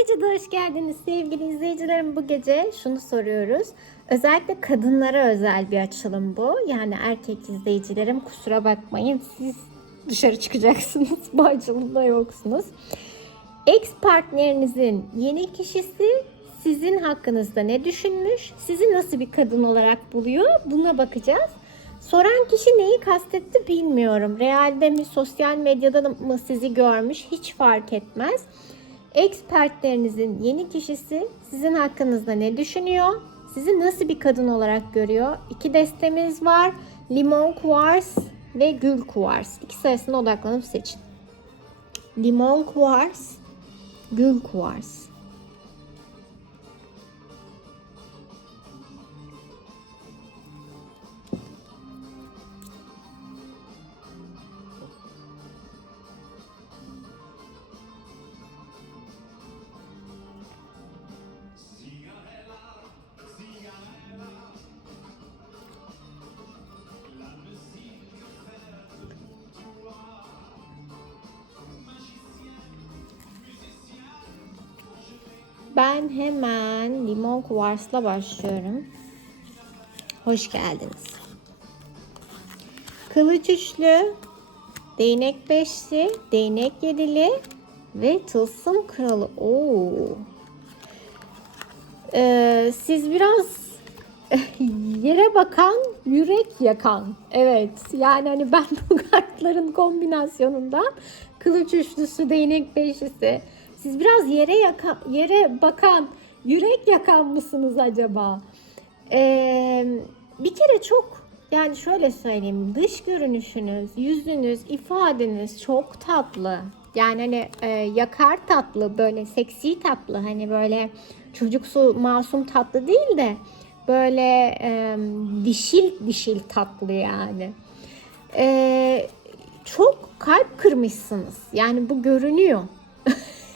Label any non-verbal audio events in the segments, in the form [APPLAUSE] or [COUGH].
gece de hoş geldiniz sevgili izleyicilerim. Bu gece şunu soruyoruz. Özellikle kadınlara özel bir açılım bu. Yani erkek izleyicilerim kusura bakmayın siz dışarı çıkacaksınız. [LAUGHS] Bu açılımda yoksunuz. Ex partnerinizin yeni kişisi sizin hakkınızda ne düşünmüş? Sizi nasıl bir kadın olarak buluyor? Buna bakacağız. Soran kişi neyi kastetti bilmiyorum. Realde mi, sosyal medyada mı sizi görmüş hiç fark etmez. Ex partnerinizin yeni kişisi sizin hakkınızda ne düşünüyor? Sizi nasıl bir kadın olarak görüyor? İki destemiz var. Limon kuvars ve gül kuvars. İkisi arasında odaklanıp seçin. Limon kuvars, gül kuvars. Kuvarsla başlıyorum. Hoş geldiniz. Kılıç üçlü, değnek beşli, değnek yedili ve tılsım kralı. Oo. Ee, siz biraz [LAUGHS] yere bakan, yürek yakan. Evet. Yani hani ben bu kartların kombinasyonundan kılıç üçlüsü, değnek beşlisi. Siz biraz yere yaka, yere bakan, yürek yakan mısınız acaba? Ee, bir kere çok yani şöyle söyleyeyim dış görünüşünüz, yüzünüz, ifadeniz çok tatlı. Yani hani e, yakar tatlı böyle seksi tatlı hani böyle çocuksu masum tatlı değil de böyle e, dişil dişil tatlı yani. E, çok kalp kırmışsınız yani bu görünüyor.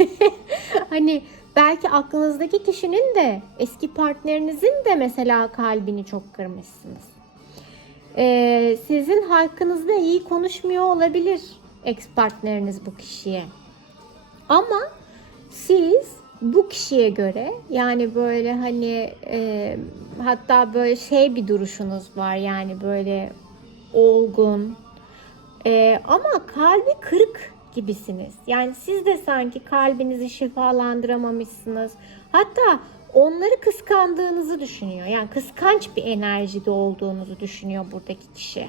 [LAUGHS] hani belki aklınızdaki kişinin de eski partnerinizin de mesela kalbini çok kırmışsınız. Ee, sizin hakkınızda iyi konuşmuyor olabilir ex partneriniz bu kişiye. Ama siz bu kişiye göre yani böyle hani e, hatta böyle şey bir duruşunuz var yani böyle olgun e, ama kalbi kırık gibisiniz. Yani siz de sanki kalbinizi şifalandıramamışsınız. Hatta onları kıskandığınızı düşünüyor. Yani kıskanç bir enerjide olduğunuzu düşünüyor buradaki kişi.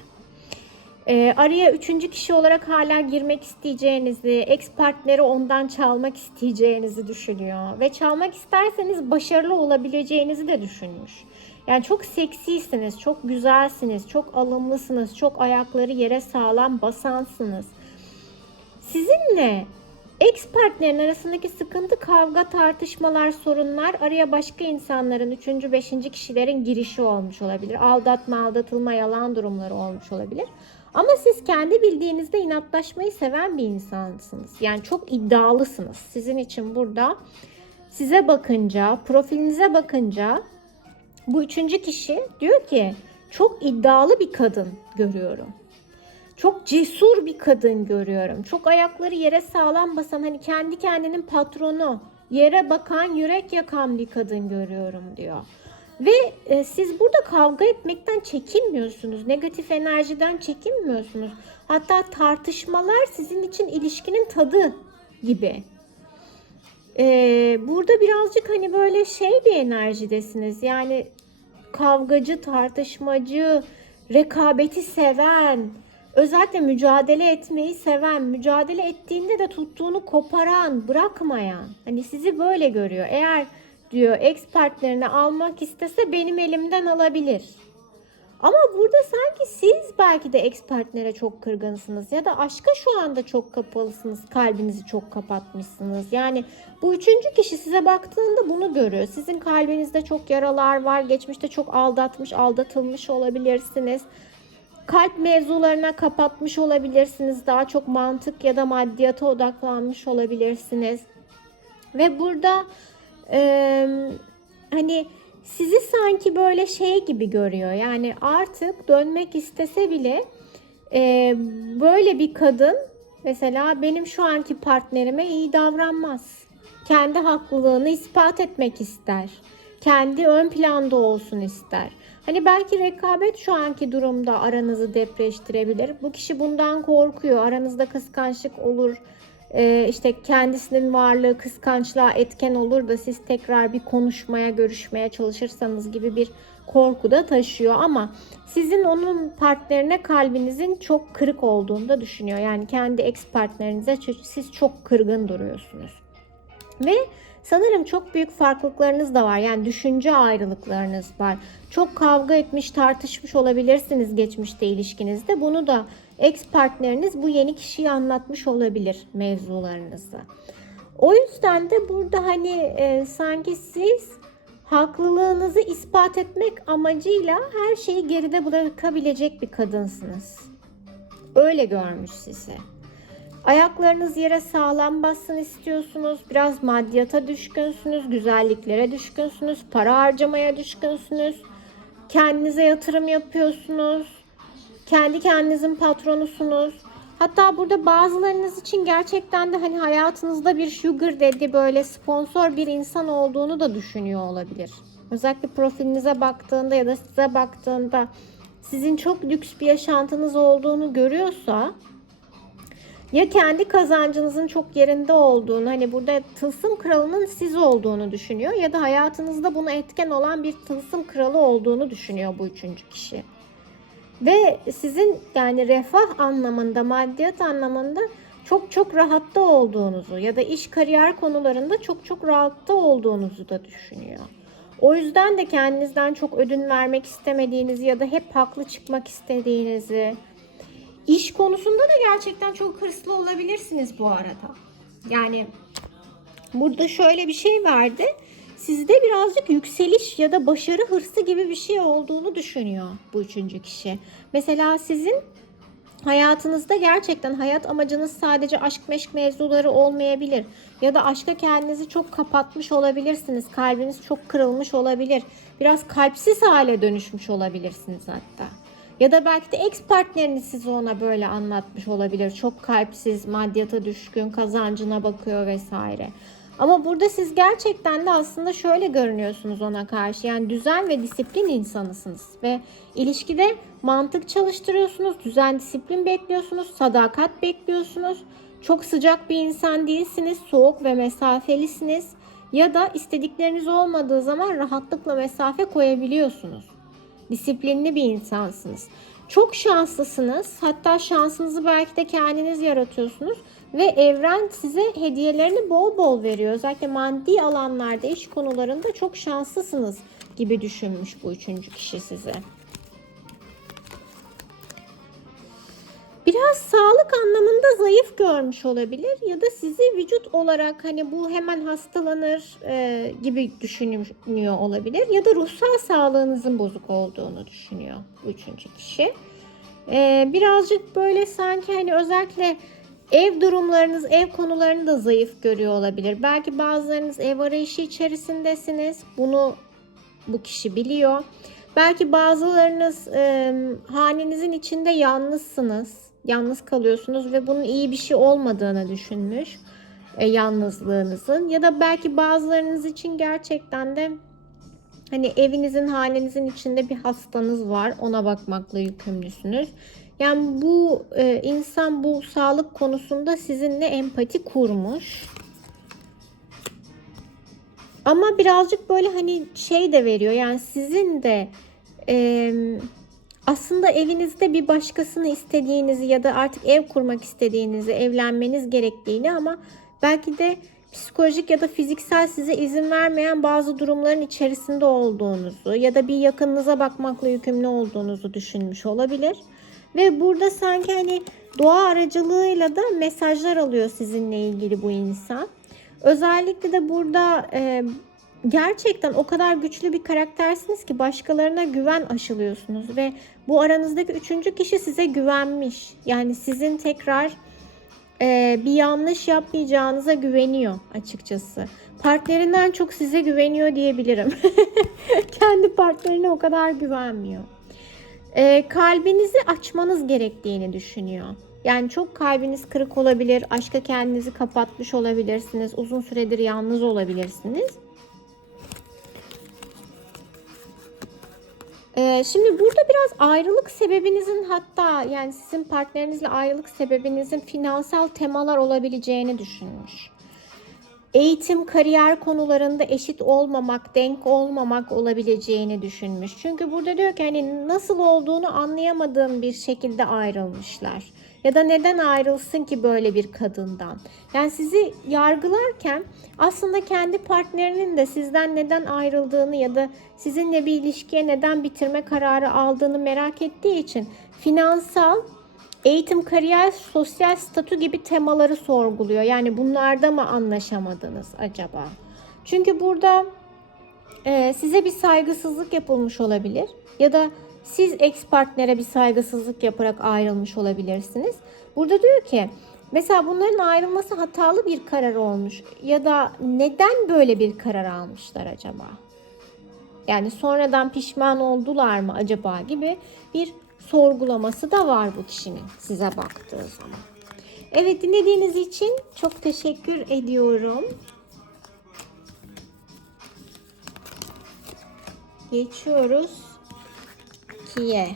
Ee, araya üçüncü kişi olarak hala girmek isteyeceğinizi, ex partneri ondan çalmak isteyeceğinizi düşünüyor. Ve çalmak isterseniz başarılı olabileceğinizi de düşünmüş. Yani çok seksisiniz, çok güzelsiniz, çok alımlısınız, çok ayakları yere sağlam basansınız. Sizinle ex partnerin arasındaki sıkıntı, kavga, tartışmalar, sorunlar araya başka insanların, üçüncü, beşinci kişilerin girişi olmuş olabilir. Aldatma, aldatılma, yalan durumları olmuş olabilir. Ama siz kendi bildiğinizde inatlaşmayı seven bir insansınız. Yani çok iddialısınız. Sizin için burada size bakınca, profilinize bakınca bu üçüncü kişi diyor ki çok iddialı bir kadın görüyorum. Çok cesur bir kadın görüyorum. Çok ayakları yere sağlam basan hani kendi kendinin patronu, yere bakan, yürek yakan bir kadın görüyorum diyor. Ve e, siz burada kavga etmekten çekinmiyorsunuz. Negatif enerjiden çekinmiyorsunuz. Hatta tartışmalar sizin için ilişkinin tadı gibi. E, burada birazcık hani böyle şey bir enerjidesiniz. Yani kavgacı, tartışmacı, rekabeti seven, özellikle mücadele etmeyi seven, mücadele ettiğinde de tuttuğunu koparan, bırakmayan. Hani sizi böyle görüyor. Eğer diyor ex partnerini almak istese benim elimden alabilir. Ama burada sanki siz belki de ex partnere çok kırgınsınız ya da aşka şu anda çok kapalısınız, kalbinizi çok kapatmışsınız. Yani bu üçüncü kişi size baktığında bunu görüyor. Sizin kalbinizde çok yaralar var, geçmişte çok aldatmış, aldatılmış olabilirsiniz. Kalp mevzularına kapatmış olabilirsiniz. Daha çok mantık ya da maddiyata odaklanmış olabilirsiniz. Ve burada e, hani sizi sanki böyle şey gibi görüyor. Yani artık dönmek istese bile e, böyle bir kadın mesela benim şu anki partnerime iyi davranmaz. kendi haklılığını ispat etmek ister. Kendi ön planda olsun ister. Hani belki rekabet şu anki durumda aranızı depreştirebilir. Bu kişi bundan korkuyor. Aranızda kıskançlık olur. Ee, işte kendisinin varlığı kıskançlığa etken olur da siz tekrar bir konuşmaya, görüşmeye çalışırsanız gibi bir korku da taşıyor ama sizin onun partnerine kalbinizin çok kırık olduğunu da düşünüyor. Yani kendi ex partnerinize siz çok kırgın duruyorsunuz. Ve sanırım çok büyük farklılıklarınız da var. Yani düşünce ayrılıklarınız var. Çok kavga etmiş, tartışmış olabilirsiniz geçmişte ilişkinizde. Bunu da ex partneriniz bu yeni kişiyi anlatmış olabilir mevzularınızı. O yüzden de burada hani e, sanki siz haklılığınızı ispat etmek amacıyla her şeyi geride bırakabilecek bir kadınsınız. Öyle görmüş sizi. Ayaklarınız yere sağlam bassın istiyorsunuz. Biraz maddiyata düşkünsünüz, güzelliklere düşkünsünüz, para harcamaya düşkünsünüz. Kendinize yatırım yapıyorsunuz. Kendi kendinizin patronusunuz. Hatta burada bazılarınız için gerçekten de hani hayatınızda bir sugar dedi böyle sponsor bir insan olduğunu da düşünüyor olabilir. Özellikle profilinize baktığında ya da size baktığında sizin çok lüks bir yaşantınız olduğunu görüyorsa ya kendi kazancınızın çok yerinde olduğunu hani burada tılsım kralının siz olduğunu düşünüyor ya da hayatınızda buna etken olan bir tılsım kralı olduğunu düşünüyor bu üçüncü kişi. Ve sizin yani refah anlamında, maddiyat anlamında çok çok rahatta olduğunuzu ya da iş kariyer konularında çok çok rahatta olduğunuzu da düşünüyor. O yüzden de kendinizden çok ödün vermek istemediğinizi ya da hep haklı çıkmak istediğinizi, iş konusunda da gerçekten çok hırslı olabilirsiniz bu arada. Yani burada şöyle bir şey verdi. Sizde birazcık yükseliş ya da başarı hırsı gibi bir şey olduğunu düşünüyor bu üçüncü kişi. Mesela sizin hayatınızda gerçekten hayat amacınız sadece aşk meşk mevzuları olmayabilir. Ya da aşka kendinizi çok kapatmış olabilirsiniz. Kalbiniz çok kırılmış olabilir. Biraz kalpsiz hale dönüşmüş olabilirsiniz hatta. Ya da belki de ex partneriniz size ona böyle anlatmış olabilir. Çok kalpsiz, maddiyata düşkün, kazancına bakıyor vesaire. Ama burada siz gerçekten de aslında şöyle görünüyorsunuz ona karşı. Yani düzen ve disiplin insanısınız. Ve ilişkide mantık çalıştırıyorsunuz, düzen disiplin bekliyorsunuz, sadakat bekliyorsunuz. Çok sıcak bir insan değilsiniz, soğuk ve mesafelisiniz. Ya da istedikleriniz olmadığı zaman rahatlıkla mesafe koyabiliyorsunuz. Disiplinli bir insansınız. Çok şanslısınız. Hatta şansınızı belki de kendiniz yaratıyorsunuz. Ve evren size hediyelerini bol bol veriyor. Özellikle maddi alanlarda, iş konularında çok şanslısınız gibi düşünmüş bu üçüncü kişi size. Biraz sağlık anlamında zayıf görmüş olabilir ya da sizi vücut olarak hani bu hemen hastalanır e, gibi düşünüyor olabilir ya da ruhsal sağlığınızın bozuk olduğunu düşünüyor üçüncü kişi. E, birazcık böyle sanki hani özellikle Ev durumlarınız, ev konularını da zayıf görüyor olabilir. Belki bazılarınız ev arayışı içerisindesiniz. Bunu bu kişi biliyor. Belki bazılarınız e, hanenizin içinde yalnızsınız. Yalnız kalıyorsunuz ve bunun iyi bir şey olmadığını düşünmüş. E, yalnızlığınızın. Ya da belki bazılarınız için gerçekten de hani evinizin, hanenizin içinde bir hastanız var. Ona bakmakla yükümlüsünüz. Yani bu e, insan bu sağlık konusunda sizinle empati kurmuş. Ama birazcık böyle hani şey de veriyor. Yani sizin de e, aslında evinizde bir başkasını istediğinizi ya da artık ev kurmak istediğinizi, evlenmeniz gerektiğini ama belki de psikolojik ya da fiziksel size izin vermeyen bazı durumların içerisinde olduğunuzu ya da bir yakınınıza bakmakla yükümlü olduğunuzu düşünmüş olabilir. Ve burada sanki hani doğa aracılığıyla da mesajlar alıyor sizinle ilgili bu insan. Özellikle de burada e, gerçekten o kadar güçlü bir karaktersiniz ki başkalarına güven aşılıyorsunuz ve bu aranızdaki üçüncü kişi size güvenmiş. Yani sizin tekrar e, bir yanlış yapmayacağınıza güveniyor açıkçası. Partnerinden çok size güveniyor diyebilirim. [LAUGHS] Kendi partnerine o kadar güvenmiyor e, kalbinizi açmanız gerektiğini düşünüyor. Yani çok kalbiniz kırık olabilir, aşka kendinizi kapatmış olabilirsiniz, uzun süredir yalnız olabilirsiniz. Ee, şimdi burada biraz ayrılık sebebinizin hatta yani sizin partnerinizle ayrılık sebebinizin finansal temalar olabileceğini düşünmüş. Eğitim, kariyer konularında eşit olmamak, denk olmamak olabileceğini düşünmüş. Çünkü burada diyor ki hani nasıl olduğunu anlayamadığım bir şekilde ayrılmışlar. Ya da neden ayrılsın ki böyle bir kadından? Yani sizi yargılarken aslında kendi partnerinin de sizden neden ayrıldığını ya da sizinle bir ilişkiye neden bitirme kararı aldığını merak ettiği için finansal, eğitim, kariyer, sosyal statü gibi temaları sorguluyor. Yani bunlarda mı anlaşamadınız acaba? Çünkü burada e, size bir saygısızlık yapılmış olabilir ya da siz ex partnere bir saygısızlık yaparak ayrılmış olabilirsiniz. Burada diyor ki mesela bunların ayrılması hatalı bir karar olmuş ya da neden böyle bir karar almışlar acaba? Yani sonradan pişman oldular mı acaba gibi bir sorgulaması da var bu kişinin size baktığı zaman. Evet dinlediğiniz için çok teşekkür ediyorum. Geçiyoruz 2'ye.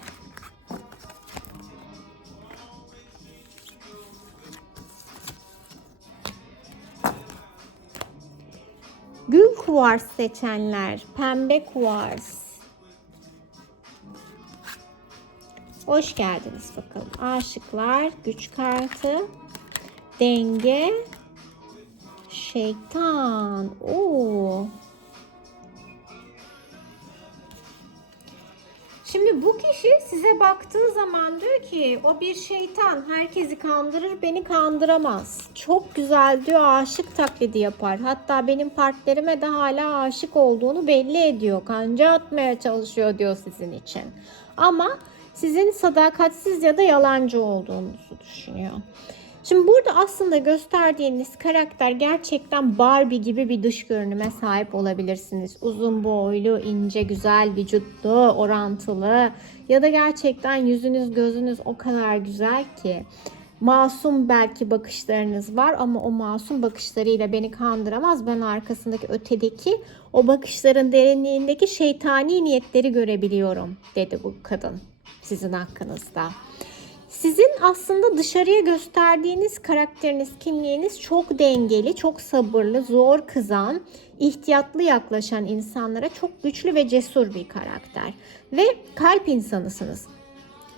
Gül kuvars seçenler, pembe kuvars. Hoş geldiniz bakalım. Aşıklar, güç kartı, denge, şeytan. Oo. Bu kişi size baktığı zaman diyor ki o bir şeytan herkesi kandırır beni kandıramaz. Çok güzel diyor aşık taklidi yapar. Hatta benim partnerime de hala aşık olduğunu belli ediyor. Kanca atmaya çalışıyor diyor sizin için. Ama sizin sadakatsiz ya da yalancı olduğunuzu düşünüyor. Şimdi burada aslında gösterdiğiniz karakter gerçekten Barbie gibi bir dış görünüme sahip olabilirsiniz. Uzun boylu, ince, güzel vücutlu, orantılı ya da gerçekten yüzünüz, gözünüz o kadar güzel ki masum belki bakışlarınız var ama o masum bakışlarıyla beni kandıramaz. Ben arkasındaki ötedeki o bakışların derinliğindeki şeytani niyetleri görebiliyorum dedi bu kadın sizin hakkınızda. Sizin aslında dışarıya gösterdiğiniz karakteriniz, kimliğiniz çok dengeli, çok sabırlı, zor kızan, ihtiyatlı yaklaşan insanlara çok güçlü ve cesur bir karakter. Ve kalp insanısınız.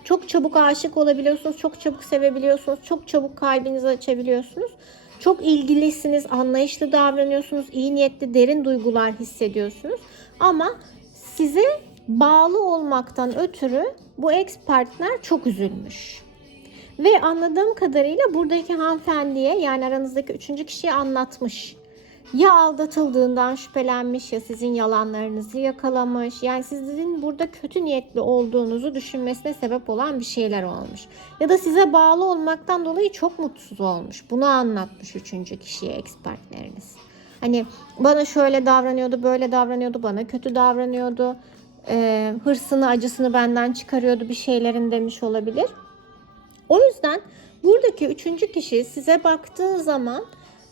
Çok çabuk aşık olabiliyorsunuz, çok çabuk sevebiliyorsunuz, çok çabuk kalbinizi açabiliyorsunuz. Çok ilgilisiniz, anlayışlı davranıyorsunuz, iyi niyetli, derin duygular hissediyorsunuz. Ama size bağlı olmaktan ötürü bu ex partner çok üzülmüş. Ve anladığım kadarıyla buradaki hanımefendiye yani aranızdaki üçüncü kişiye anlatmış. Ya aldatıldığından şüphelenmiş ya sizin yalanlarınızı yakalamış. Yani sizin burada kötü niyetli olduğunuzu düşünmesine sebep olan bir şeyler olmuş. Ya da size bağlı olmaktan dolayı çok mutsuz olmuş. Bunu anlatmış üçüncü kişiye ex partneriniz. Hani bana şöyle davranıyordu, böyle davranıyordu, bana kötü davranıyordu. E, hırsını, acısını benden çıkarıyordu bir şeylerin demiş olabilir. O yüzden buradaki üçüncü kişi size baktığı zaman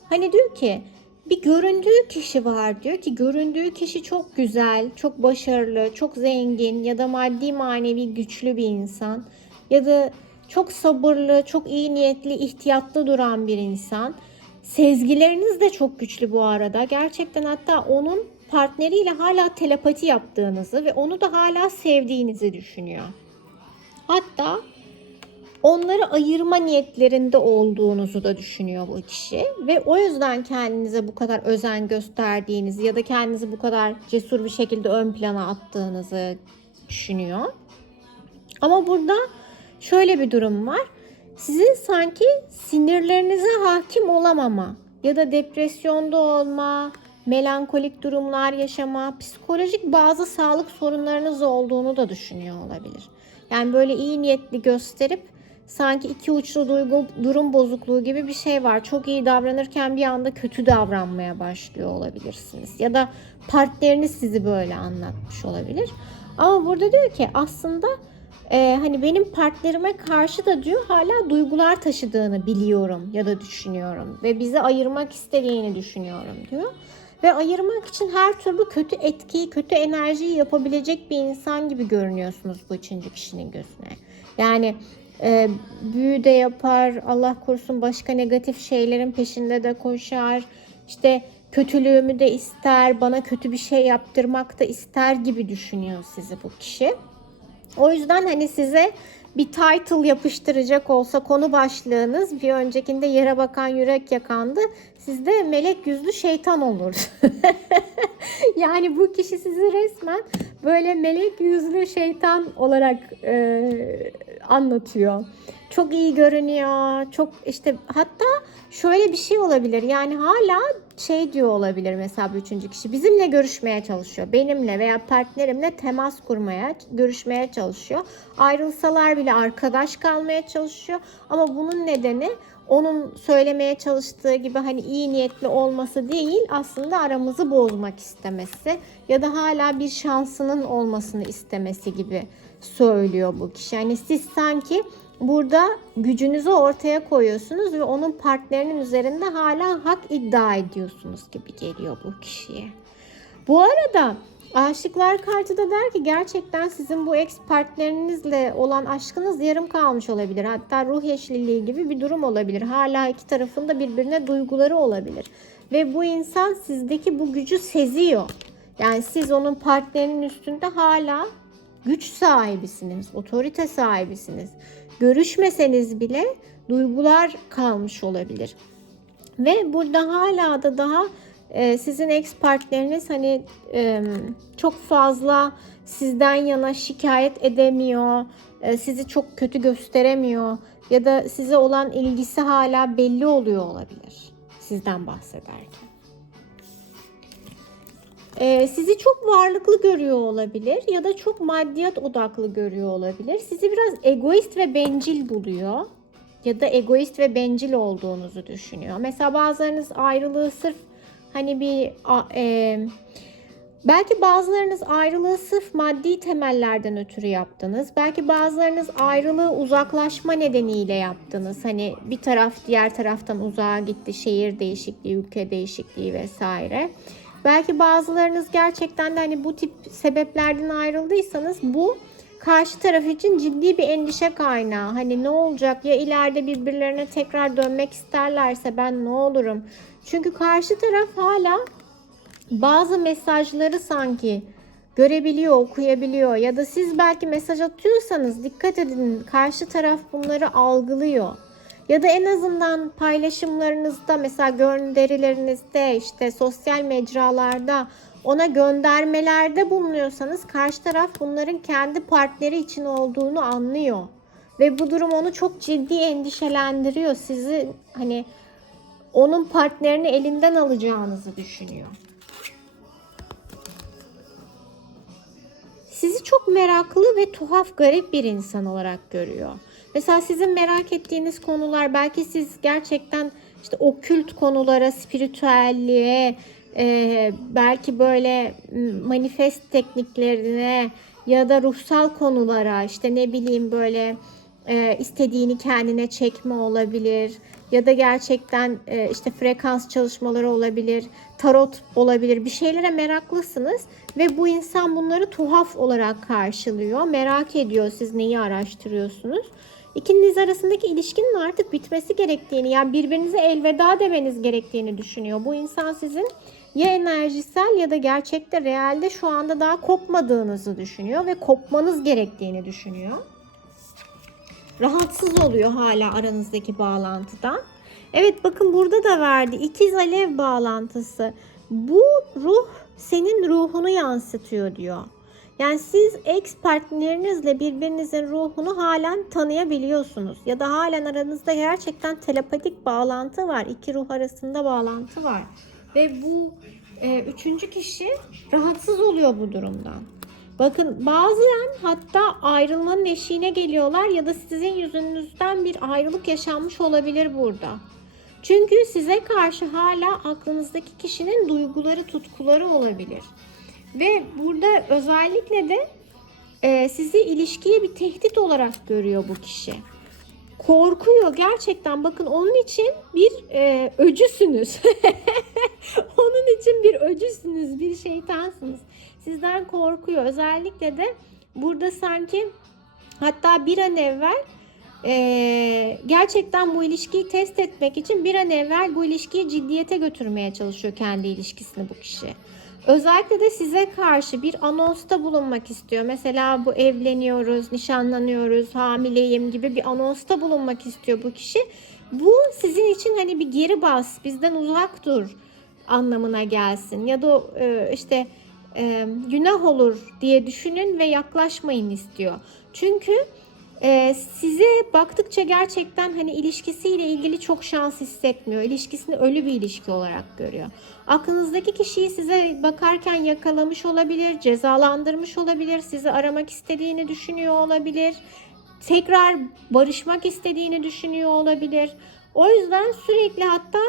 hani diyor ki bir göründüğü kişi var diyor ki göründüğü kişi çok güzel, çok başarılı, çok zengin ya da maddi manevi güçlü bir insan ya da çok sabırlı, çok iyi niyetli, ihtiyatlı duran bir insan. Sezgileriniz de çok güçlü bu arada. Gerçekten hatta onun partneriyle hala telepati yaptığınızı ve onu da hala sevdiğinizi düşünüyor. Hatta onları ayırma niyetlerinde olduğunuzu da düşünüyor bu kişi ve o yüzden kendinize bu kadar özen gösterdiğinizi ya da kendinizi bu kadar cesur bir şekilde ön plana attığınızı düşünüyor. Ama burada şöyle bir durum var. Sizin sanki sinirlerinize hakim olamama ya da depresyonda olma, melankolik durumlar yaşama, psikolojik bazı sağlık sorunlarınız olduğunu da düşünüyor olabilir. Yani böyle iyi niyetli gösterip sanki iki uçlu duygu durum bozukluğu gibi bir şey var. Çok iyi davranırken bir anda kötü davranmaya başlıyor olabilirsiniz. Ya da partneriniz sizi böyle anlatmış olabilir. Ama burada diyor ki aslında e, hani benim partnerime karşı da diyor hala duygular taşıdığını biliyorum ya da düşünüyorum ve bizi ayırmak istediğini düşünüyorum diyor. Ve ayırmak için her türlü kötü etkiyi, kötü enerjiyi yapabilecek bir insan gibi görünüyorsunuz bu üçüncü kişinin gözüne. Yani e, büyü de yapar, Allah korusun başka negatif şeylerin peşinde de koşar. İşte kötülüğümü de ister, bana kötü bir şey yaptırmak da ister gibi düşünüyor sizi bu kişi. O yüzden hani size bir title yapıştıracak olsa konu başlığınız bir öncekinde yere bakan yürek yakandı. Sizde melek yüzlü şeytan olur. [LAUGHS] yani bu kişi sizi resmen böyle melek yüzlü şeytan olarak e, anlatıyor. Çok iyi görünüyor. Çok işte hatta şöyle bir şey olabilir. Yani hala şey diyor olabilir mesela bu üçüncü kişi. Bizimle görüşmeye çalışıyor. Benimle veya partnerimle temas kurmaya, görüşmeye çalışıyor. Ayrılsalar bile arkadaş kalmaya çalışıyor. Ama bunun nedeni onun söylemeye çalıştığı gibi hani iyi niyetli olması değil aslında aramızı bozmak istemesi ya da hala bir şansının olmasını istemesi gibi söylüyor bu kişi. Yani siz sanki burada gücünüzü ortaya koyuyorsunuz ve onun partnerinin üzerinde hala hak iddia ediyorsunuz gibi geliyor bu kişiye. Bu arada Aşıklar kartı da der ki gerçekten sizin bu ex partnerinizle olan aşkınız yarım kalmış olabilir. Hatta ruh eşliliği gibi bir durum olabilir. Hala iki tarafın da birbirine duyguları olabilir. Ve bu insan sizdeki bu gücü seziyor. Yani siz onun partnerinin üstünde hala güç sahibisiniz, otorite sahibisiniz. Görüşmeseniz bile duygular kalmış olabilir. Ve burada hala da daha e, sizin ex partneriniz hani e, çok fazla sizden yana şikayet edemiyor, e, sizi çok kötü gösteremiyor ya da size olan ilgisi hala belli oluyor olabilir sizden bahsederken. Ee, sizi çok varlıklı görüyor olabilir ya da çok maddiyat odaklı görüyor olabilir. Sizi biraz egoist ve bencil buluyor ya da egoist ve bencil olduğunuzu düşünüyor. Mesela bazılarınız ayrılığı sırf hani bir e, belki bazılarınız ayrılığı sırf maddi temellerden ötürü yaptınız. Belki bazılarınız ayrılığı uzaklaşma nedeniyle yaptınız. Hani bir taraf diğer taraftan uzağa gitti, şehir değişikliği, ülke değişikliği vesaire. Belki bazılarınız gerçekten de hani bu tip sebeplerden ayrıldıysanız bu karşı taraf için ciddi bir endişe kaynağı. Hani ne olacak ya ileride birbirlerine tekrar dönmek isterlerse ben ne olurum? Çünkü karşı taraf hala bazı mesajları sanki görebiliyor, okuyabiliyor ya da siz belki mesaj atıyorsanız dikkat edin karşı taraf bunları algılıyor. Ya da en azından paylaşımlarınızda mesela gönderilerinizde işte sosyal mecralarda ona göndermelerde bulunuyorsanız karşı taraf bunların kendi partneri için olduğunu anlıyor. Ve bu durum onu çok ciddi endişelendiriyor. Sizi hani onun partnerini elinden alacağınızı düşünüyor. Sizi çok meraklı ve tuhaf garip bir insan olarak görüyor. Mesela sizin merak ettiğiniz konular belki siz gerçekten işte okült konulara, spiritüelliğe, e, belki böyle manifest tekniklerine ya da ruhsal konulara işte ne bileyim böyle e, istediğini kendine çekme olabilir ya da gerçekten e, işte frekans çalışmaları olabilir, tarot olabilir. Bir şeylere meraklısınız ve bu insan bunları tuhaf olarak karşılıyor. Merak ediyor siz neyi araştırıyorsunuz. İkiniz arasındaki ilişkinin artık bitmesi gerektiğini, yani birbirinize elveda demeniz gerektiğini düşünüyor. Bu insan sizin ya enerjisel ya da gerçekte realde şu anda daha kopmadığınızı düşünüyor ve kopmanız gerektiğini düşünüyor. Rahatsız oluyor hala aranızdaki bağlantıdan. Evet bakın burada da verdi. İkiz alev bağlantısı. Bu ruh senin ruhunu yansıtıyor diyor. Yani siz ex partnerinizle birbirinizin ruhunu halen tanıyabiliyorsunuz. Ya da halen aranızda gerçekten telepatik bağlantı var. İki ruh arasında bağlantı var. Ve bu e, üçüncü kişi rahatsız oluyor bu durumdan. Bakın bazen hatta ayrılmanın eşiğine geliyorlar ya da sizin yüzünüzden bir ayrılık yaşanmış olabilir burada. Çünkü size karşı hala aklınızdaki kişinin duyguları, tutkuları olabilir. Ve burada özellikle de e, sizi ilişkiye bir tehdit olarak görüyor bu kişi. Korkuyor gerçekten bakın onun için bir e, öcüsünüz. [LAUGHS] onun için bir öcüsünüz, bir şeytansınız. Sizden korkuyor. Özellikle de burada sanki hatta bir an evvel e, gerçekten bu ilişkiyi test etmek için bir an evvel bu ilişkiyi ciddiyete götürmeye çalışıyor kendi ilişkisini bu kişi. Özellikle de size karşı bir anonsta bulunmak istiyor. Mesela bu evleniyoruz, nişanlanıyoruz, hamileyim gibi bir anonsta bulunmak istiyor bu kişi. Bu sizin için hani bir geri bas, bizden uzak dur anlamına gelsin. Ya da e, işte e, günah olur diye düşünün ve yaklaşmayın istiyor. Çünkü e, size baktıkça gerçekten hani ilişkisiyle ilgili çok şans hissetmiyor. İlişkisini ölü bir ilişki olarak görüyor. Aklınızdaki kişiyi size bakarken yakalamış olabilir, cezalandırmış olabilir, sizi aramak istediğini düşünüyor olabilir, tekrar barışmak istediğini düşünüyor olabilir. O yüzden sürekli hatta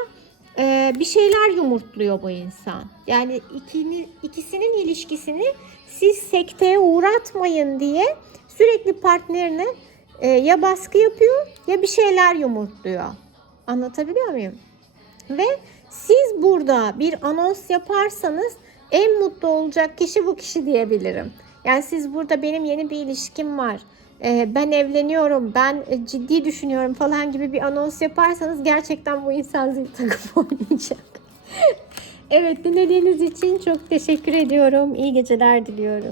e, bir şeyler yumurtluyor bu insan. Yani ikini, ikisinin ilişkisini siz sekteye uğratmayın diye sürekli partnerine e, ya baskı yapıyor ya bir şeyler yumurtluyor. Anlatabiliyor muyum? Ve siz burada bir anons yaparsanız en mutlu olacak kişi bu kişi diyebilirim. Yani siz burada benim yeni bir ilişkim var. e, Ben evleniyorum, ben e, ciddi düşünüyorum falan gibi bir anons yaparsanız gerçekten bu insan zil takıp [LAUGHS] oynayacak. evet dinlediğiniz için çok teşekkür ediyorum. İyi geceler diliyorum.